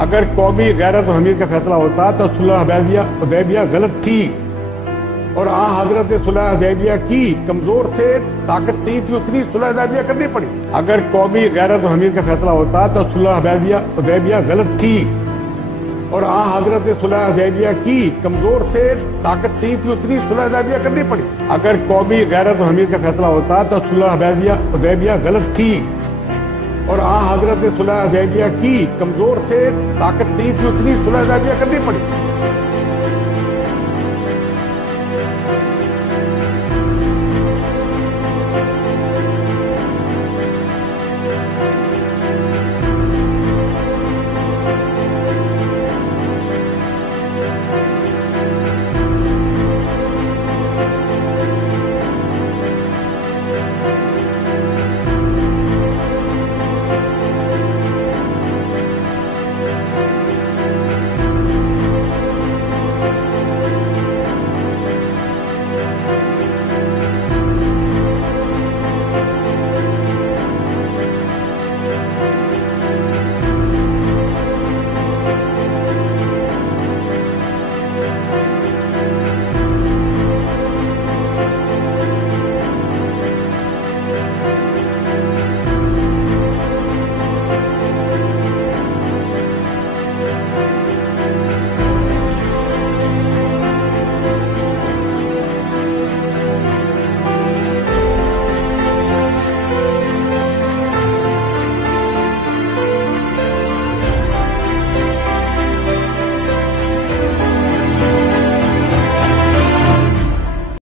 अगर कौमी गैरत और हमीद का फैसला होता तो सुलह हुदैबिया गलत थी और हजरत सुलह हुदैबिया की कमजोर थे, ताकत नहीं थी उतनी, सुलह हुदैबिया करनी पड़ी। अगर कौमी गैरत और हमीद का फैसला होता तो सुलह हुदैबिया गलत थी और हजरत सुलह हुदैबिया की कमजोर थे, ताकत नहीं थी उतनी, सुलह हुदैबिया करनी पड़ी। अगर कौमी गैरत और हमीद का फैसला होता तो सुलह हुदैबिया गलत थी और हजरत सुलह हुदैबिया की कमजोर थे, ताकत नहीं थी उतनी, सुलह हुदैबिया करनी पड़ी।